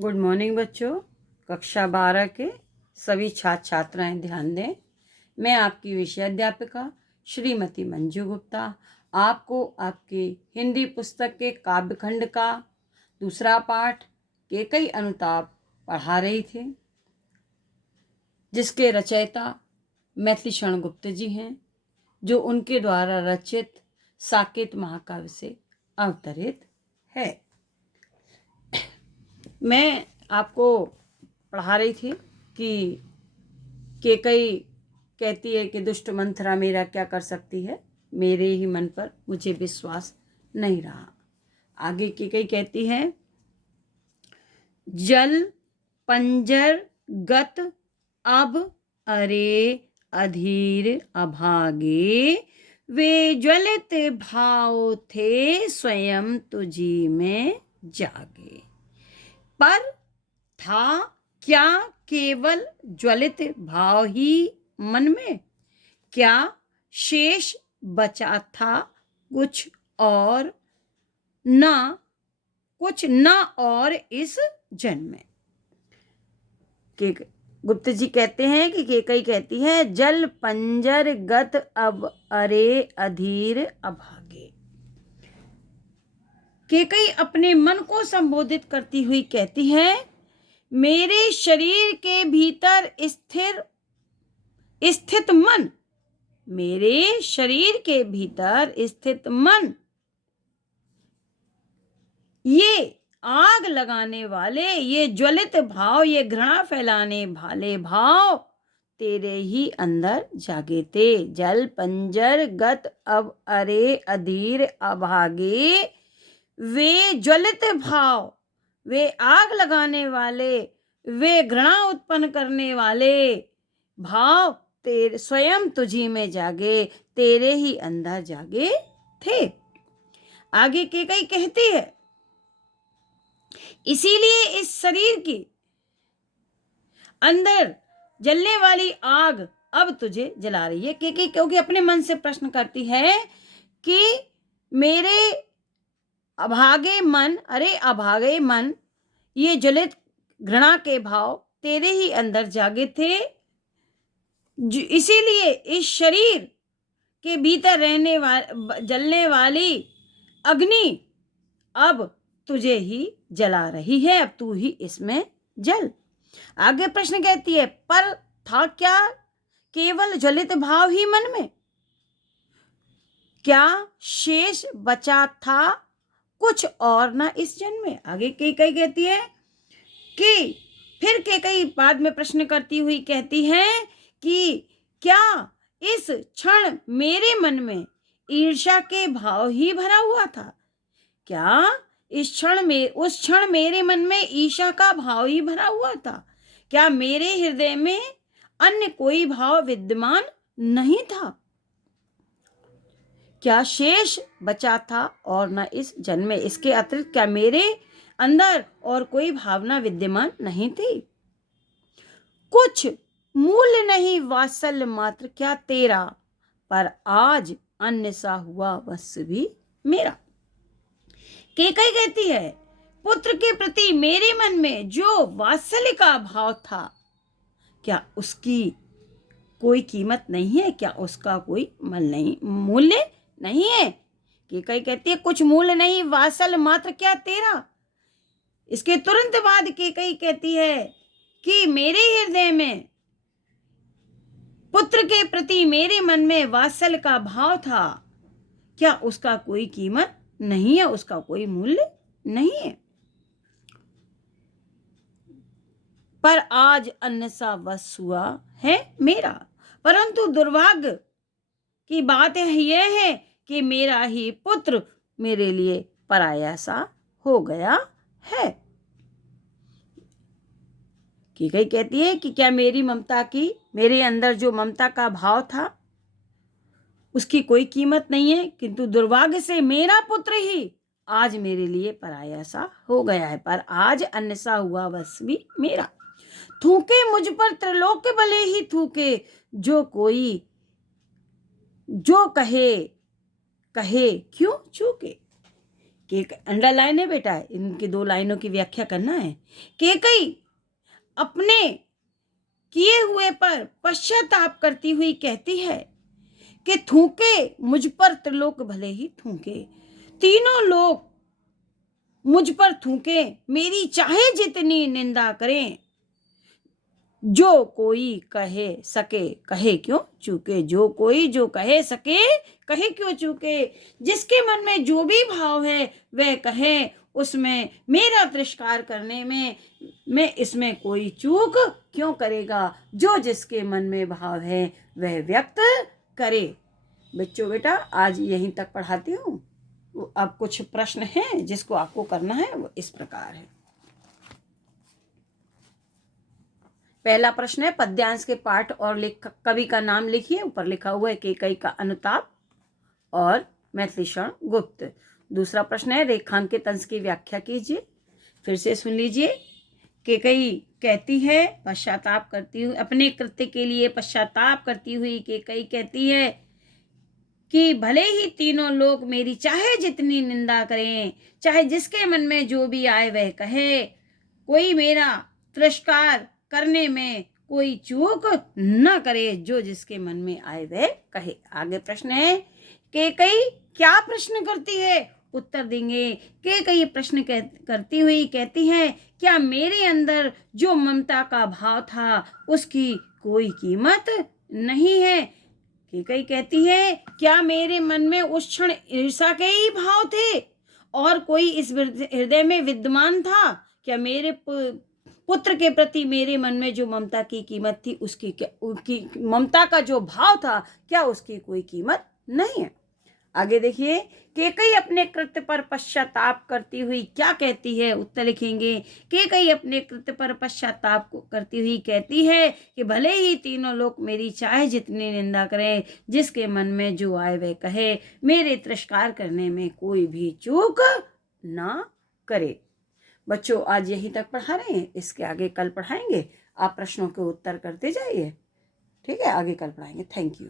Good morning बच्चों। कक्षा 12 के सभी छात्र छात्राएं ध्यान दें। मैं आपकी विषय अध्यापिका श्रीमती मंजू गुप्ता आपको आपकी हिंदी पुस्तक के काव्यखंड का दूसरा पाठ के कई अनुताप पढ़ा रही थी, जिसके रचयिता मैथिली शरण गुप्त जी हैं, जो उनके द्वारा रचित साकेत महाकाव्य से अवतरित है। मैं आपको पढ़ा रही थी कि केकई कहती है कि दुष्ट मंथरा मेरा क्या कर सकती है, मेरे ही मन पर मुझे विश्वास नहीं रहा। आगे केकई कहती है, जल पंजर गत अब अरे अधीर अभागे, वे ज्वलित भाव थे स्वयं तुझी में जागे। पर था क्या केवल ज्वलित भाव ही मन में? क्या शेष बचा था कुछ और न और इस जन्म में? गुप्त जी कहते हैं कि केकई कहती है, जल पंजर गत अब अरे अधीर अभागे। केकई अपने मन को संबोधित करती हुई कहती है, मेरे शरीर के भीतर स्थित मन, मेरे शरीर के भीतर स्थित मन, ये आग लगाने वाले, ये ज्वलित भाव, ये घृणा फैलाने वाले भाव तेरे ही अंदर जागे थे। जल पंजर गत अब अरे अधीर अभागे, वे ज्वलित भाव, वे आग लगाने वाले, वे घृणा उत्पन्न करने वाले भाव तेरे स्वयं तुझी में जागे, तेरे ही अंदर जागे थे। आगे केकई कहती है, इसीलिए इस शरीर की अंदर जलने वाली आग अब तुझे जला रही है। क्योंकि अपने मन से प्रश्न करती है कि मेरे अभागे मन, अरे अभागे मन, ये जलित घृणा के भाव तेरे ही अंदर जागे थे, इसीलिए इस शरीर के भीतर रहने जलने वाली अग्नि अब तुझे ही जला रही है, अब तू ही इसमें जल। आगे प्रश्न कहती है, पर था क्या केवल ज्वलित भाव ही मन में? क्या शेष बचा था कुछ और ना इस जन्म में? आगे केकई कहती है कि फिर केकई बाद में प्रश्न करती हुई कहती है कि क्या इस क्षण मेरे मन में ईर्ष्या के भाव ही भरा हुआ था? क्या उस क्षण मेरे मन में ईर्ष्या का भाव ही भरा हुआ था? क्या मेरे हृदय में अन्य कोई भाव विद्यमान नहीं था? क्या शेष बचा था और न इस जन्म में? इसके अतिरिक्त क्या मेरे अंदर और कोई भावना विद्यमान नहीं थी? कुछ मूल्य नहीं वात्सल्य मात्र क्या तेरा, पर आज अन्य सा हुआ वश भी मेरा। केकई कहती है, पुत्र के प्रति मेरे मन में जो वात्सल्य का भाव था, क्या उसकी कोई कीमत नहीं है? क्या उसका कोई मूल्य नहीं है? केकई कहती है, कुछ मूल्य नहीं वात्सल्य मात्र क्या तेरा। इसके तुरंत बाद केकई कहती है कि मेरे हृदय में पुत्र के प्रति मेरे मन में वात्सल्य का भाव था, क्या उसका कोई कीमत नहीं है? उसका कोई मूल्य नहीं है। पर आज अन्य सा वश हुआ है मेरा। परंतु दुर्भाग्य की बात यह है कि मेरा ही पुत्र मेरे लिए पराया सा हो गया है। केकई कहती है कि क्या मेरे अंदर जो ममता का भाव था, उसकी कोई कीमत नहीं है, किंतु दुर्भाग्य से मेरा पुत्र ही आज मेरे लिए पराया सा हो गया है। पर आज अन्य सा हुआ वश भी मेरा। थूके मुझ पर त्रिलोक भले ही थूके, जो कहे क्यों चूके। के अंडरलाइन है बेटा, इनकी 2 लाइनों की व्याख्या करना है। केकई अपने किए हुए पर पश्चाताप करती हुई कहती है कि थूके मुझ पर त्रिलोक भले ही थूके, तीनों लोग मुझ पर थूके, मेरी चाहे जितनी निंदा करें, जो कोई कहे सके कहे क्यों चूके, जो कोई जो कहे सके कहे क्यों चूके, जिसके मन में जो भी भाव है वह कहे, उसमें मेरा तिरस्कार करने में इसमें कोई चूक क्यों करेगा, जो जिसके मन में भाव है वह व्यक्त करे। बच्चों बेटा आज यहीं तक पढ़ाती हूँ। अब कुछ प्रश्न हैं जिसको आपको करना है, वो इस प्रकार है। पहला प्रश्न है, पद्यांश के पाठ और लेखक कवि का नाम लिखिए। ऊपर लिखा हुआ है केकई का अनुताप और मैथिलीशरण गुप्त। दूसरा प्रश्न है, रेखांकित अंश की व्याख्या कीजिए। फिर से सुन लीजिए। केकई कहती है पश्चाताप करती हुई, अपने कृत्य के लिए पश्चाताप करती हुई केकई कहती है कि भले ही तीनों लोग मेरी चाहे जितनी निंदा करें, चाहे जिसके मन में जो भी आए वह कहे, कोई मेरा तिरस्कार करने में कोई चूक न करे, जो जिसके मन में आए वह कहे। आगे प्रश्न है, केकई क्या प्रश्न करती है? उत्तर देंगे। केकई प्रश्न करती हुई कहती है, क्या मेरे अंदर जो ममता का भाव था उसकी कोई कीमत नहीं है? केकई कहती है, क्या मेरे मन में उस क्षण ईर्षा के ही भाव थे और कोई इस हृदय में विद्यमान था? क्या मेरे पुत्र के प्रति मेरे मन में जो ममता की कीमत थी, उसकी ममता का जो भाव था, क्या उसकी कोई कीमत नहीं है? आगे देखिए, केकई अपने कृत्य पर पश्चाताप करती हुई क्या कहती है? उत्तर लिखेंगे। केकई अपने कृत्य पर पश्चाताप करती हुई कहती है कि भले ही तीनों लोग मेरी चाहे जितनी निंदा करें, जिसके मन में जो आए वह कहे, मेरे तिरस्कार करने में कोई भी चूक ना करे। बच्चों आज यहीं तक पढ़ा रहे हैं, इसके आगे कल पढ़ाएंगे। आप प्रश्नों के उत्तर करते जाइए, ठीक है? आगे कल पढ़ाएंगे। Thank you.